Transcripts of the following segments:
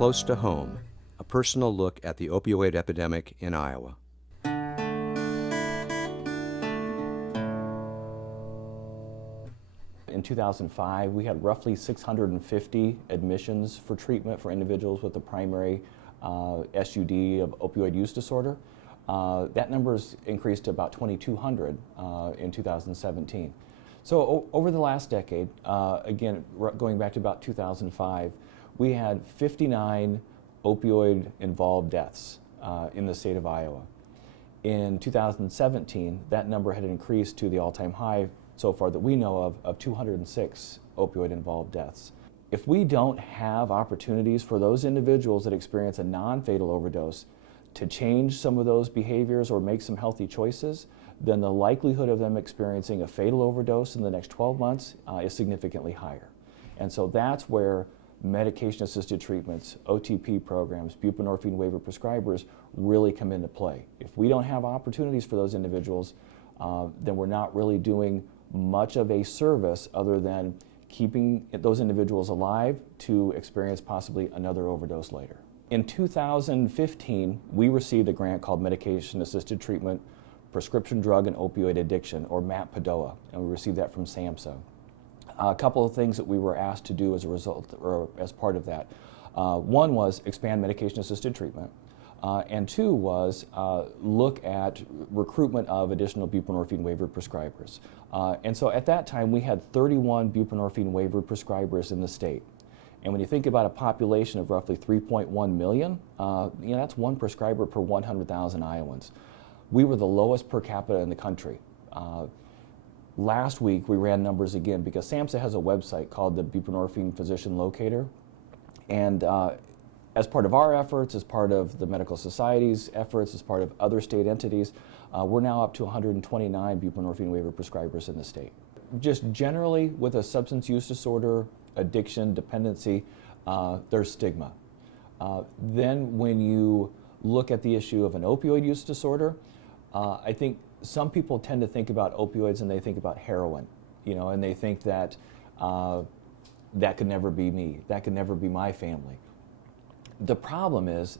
Close to Home, a personal look at the opioid epidemic in Iowa. In 2005, we had roughly 650 admissions for treatment for individuals with the primary SUD of opioid use disorder. That number's increased to about 2,200 in 2017. So over the last decade, again, going back to about 2005, we had 59 opioid-involved deaths in the state of Iowa. In 2017, that number had increased to the all-time high so far that we know of 206 opioid-involved deaths. If we don't have opportunities for those individuals that experience a non-fatal overdose to change some of those behaviors or make some healthy choices, then the likelihood of them experiencing a fatal overdose in the next 12 months is significantly higher. And so that's where medication-assisted treatments, OTP programs, buprenorphine waiver prescribers really come into play. If we don't have opportunities for those individuals, then we're not really doing much of a service other than keeping those individuals alive to experience possibly another overdose later. In 2015, we received a grant called Medication-Assisted Treatment, Prescription Drug and Opioid Addiction, or MAP-PDOA, and we received that from SAMHSA. A couple of things that we were asked to do as a result, or as part of that. One was expand medication-assisted treatment, and two was look at recruitment of additional buprenorphine waiver prescribers. And so at that time, we had 31 buprenorphine waiver prescribers in the state. And when you think about a population of roughly 3.1 million, that's one prescriber per 100,000 Iowans. We were the lowest per capita in the country. Last week, we ran numbers again because SAMHSA has a website called the Buprenorphine Physician Locator. And as part of our efforts, as part of the Medical Society's efforts, as part of other state entities, we're now up to 129 buprenorphine waiver prescribers in the state. Just generally, with a substance use disorder, addiction, dependency, there's stigma. Then when you look at the issue of an opioid use disorder, I think some people tend to think about opioids and they think about heroin, and they think that that could never be me, that could never be my family. The problem is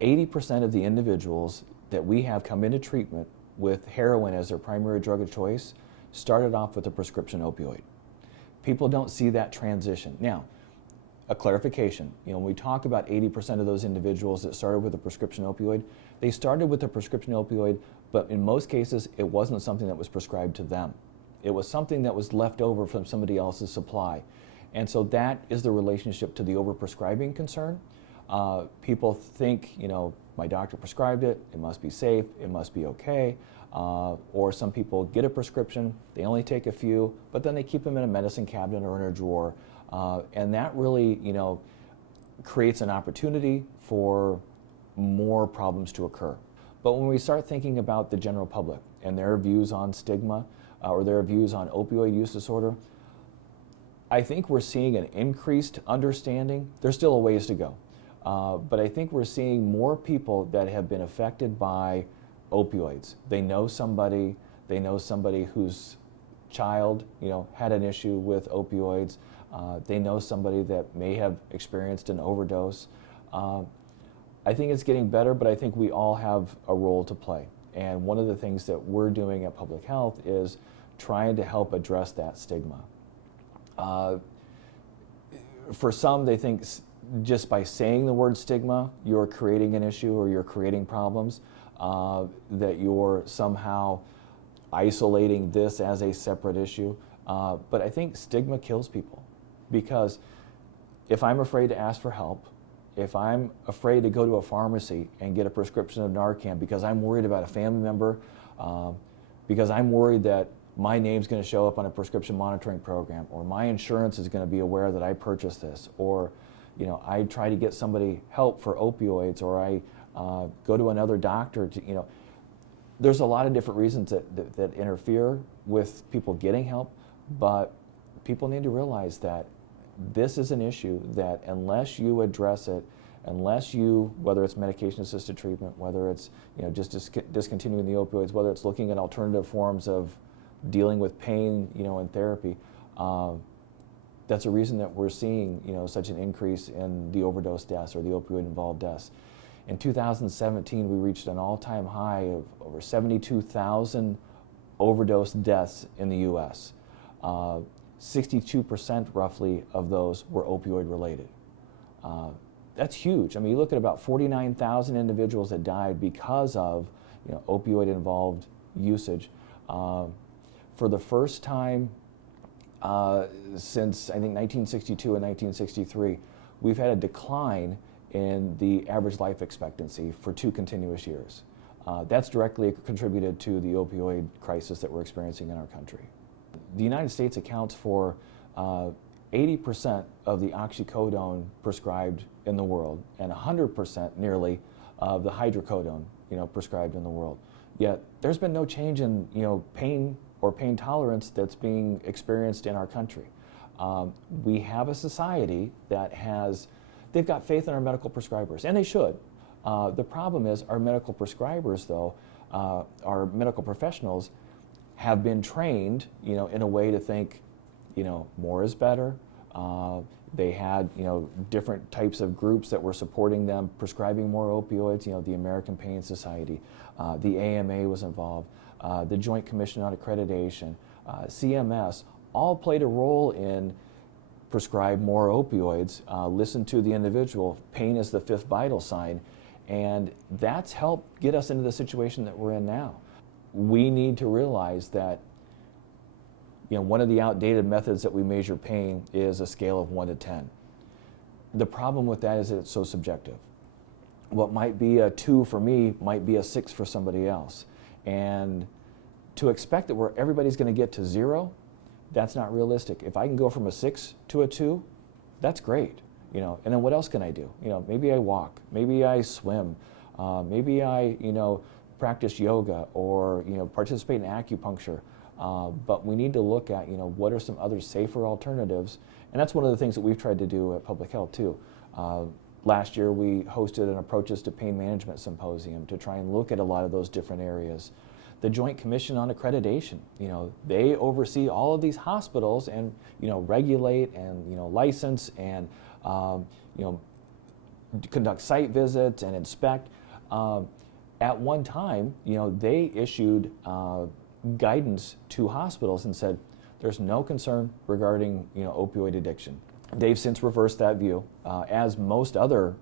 80% of the individuals that we have come into treatment with heroin as their primary drug of choice started off with a prescription opioid. People don't see that transition. Now, a clarification, when we talk about 80% of those individuals that started with a prescription opioid, they started with a prescription opioid, but in most cases, it wasn't something that was prescribed to them. It was something that was left over from somebody else's supply. And so that is the relationship to the overprescribing concern. People think, my doctor prescribed it, it must be safe, it must be okay. Or some people get a prescription, they only take a few, but then they keep them in a medicine cabinet or in a drawer. And that really, creates an opportunity for more problems to occur. But when we start thinking about the general public and their views on stigma or their views on opioid use disorder, I think we're seeing an increased understanding. There's still a ways to go. But I think we're seeing more people that have been affected by opioids. They know somebody whose child, had an issue with opioids. They know somebody that may have experienced an overdose. I think it's getting better, but I think we all have a role to play. And one of the things that we're doing at Public Health is trying to help address that stigma. For some, they think just by saying the word stigma, you're creating an issue or you're creating problems, that you're somehow isolating this as a separate issue. But I think stigma kills people, because if I'm afraid to ask for help, if I'm afraid to go to a pharmacy and get a prescription of Narcan because I'm worried about a family member, because I'm worried that my name's going to show up on a prescription monitoring program, or my insurance is going to be aware that I purchased this, or I try to get somebody help for opioids, or I go to another doctor to, there's a lot of different reasons that interfere with people getting help, but people need to realize that this is an issue that unless you address it, unless you, whether it's medication-assisted treatment, whether it's just discontinuing the opioids, whether it's looking at alternative forms of dealing with pain, in therapy, That's a reason that we're seeing, such an increase in the overdose deaths or the opioid-involved deaths. In 2017, we reached an all-time high of over 72,000 overdose deaths in the U.S. 62% roughly of those were opioid-related. That's huge. I mean, you look at about 49,000 individuals that died because of opioid-involved usage. For the first time since, I think, 1962 and 1963, we've had a decline in the average life expectancy for 2 continuous years. That's directly contributed to the opioid crisis that we're experiencing in our country. The United States accounts for 80% of the Oxycodone prescribed in the world, and 100% nearly of the Hydrocodone prescribed in the world. Yet there's been no change in pain or pain tolerance that's being experienced in our country. We have a society that they've got faith in our medical prescribers, and they should. The problem is our medical prescribers, though, our medical professionals have been trained, in a way to think, more is better. They had, different types of groups that were supporting them, prescribing more opioids. The American Pain Society, the AMA was involved, the Joint Commission on Accreditation, CMS, all played a role in prescribe more opioids, listen to the individual. Pain is the 5th vital sign, and that's helped get us into the situation that we're in now. We need to realize that one of the outdated methods that we measure pain is a scale of 1 to 10. The problem with that is that it's so subjective. What might be a 2 for me might be a 6 for somebody else. And to expect that everybody's going to get to 0, that's not realistic. If I can go from a 6 to a 2, that's great. And then what else can I do? Maybe I walk, maybe I swim, maybe I, practice yoga or, participate in acupuncture. But we need to look at, what are some other safer alternatives? And that's one of the things that we've tried to do at Public Health too. Last year we hosted an Approaches to Pain Management Symposium to try and look at a lot of those different areas. The Joint Commission on Accreditation, they oversee all of these hospitals and, regulate and, license and, conduct site visits and inspect. At one time, they issued guidance to hospitals and said, there's no concern regarding, opioid addiction. They've since reversed that view, as most other,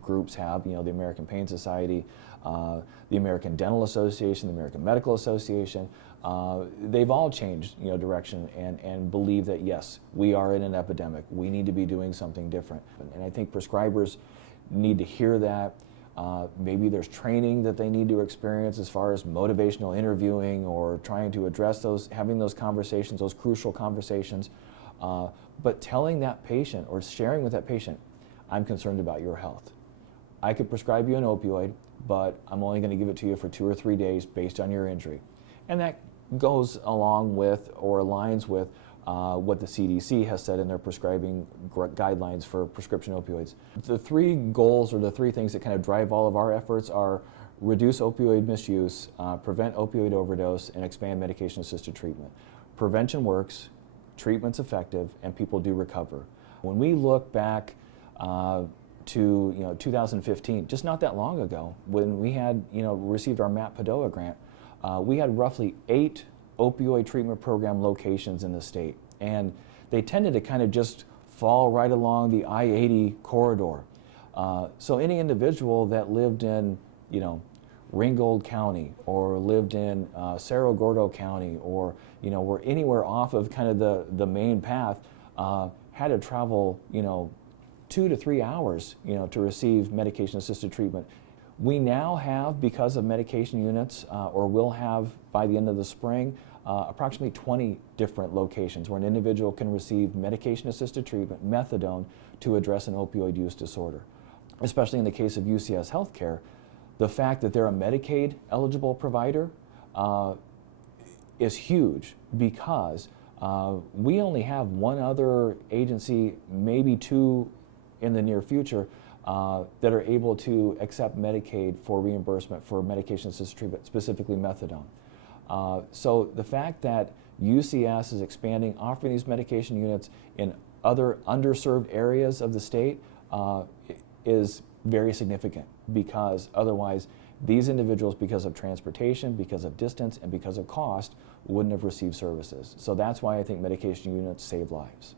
groups have. The American Pain Society, the American Dental Association, the American Medical Association. They've all changed, direction and believe that yes, we are in an epidemic. We need to be doing something different. And I think prescribers need to hear that. Maybe there's training that they need to experience as far as motivational interviewing or trying to address having those conversations, those crucial conversations. But telling that patient or sharing with that patient, I'm concerned about your health. I could prescribe you an opioid, but I'm only going to give it to you for 2 or 3 days based on your injury. And that goes along with or aligns with what the CDC has said in their prescribing guidelines for prescription opioids. The 3 goals or the 3 things that kind of drive all of our efforts are reduce opioid misuse, prevent opioid overdose, and expand medication-assisted treatment. Prevention works, treatment's effective, and people do recover. When we look back to 2015, just not that long ago, when we had received our MAP PADOA grant, we had roughly 8 opioid treatment program locations in the state, and they tended to kind of just fall right along the I-80 corridor. So any individual that lived in Ringgold County or lived in Cerro Gordo County or were anywhere off of kind of the main path had to travel 2 to 3 hours to receive medication-assisted treatment. We now have, because of medication units, or will have by the end of the spring, approximately 20 different locations where an individual can receive medication-assisted treatment, methadone, to address an opioid use disorder. Especially in the case of UCS Healthcare, the fact that they're a Medicaid-eligible provider is huge because we only have one other agency, maybe 2 in the near future, that are able to accept Medicaid for reimbursement for medication-assisted treatment, specifically methadone. So the fact that UCS is expanding, offering these medication units in other underserved areas of the state is very significant, because otherwise these individuals, because of transportation, because of distance, and because of cost, wouldn't have received services. So that's why I think medication units save lives.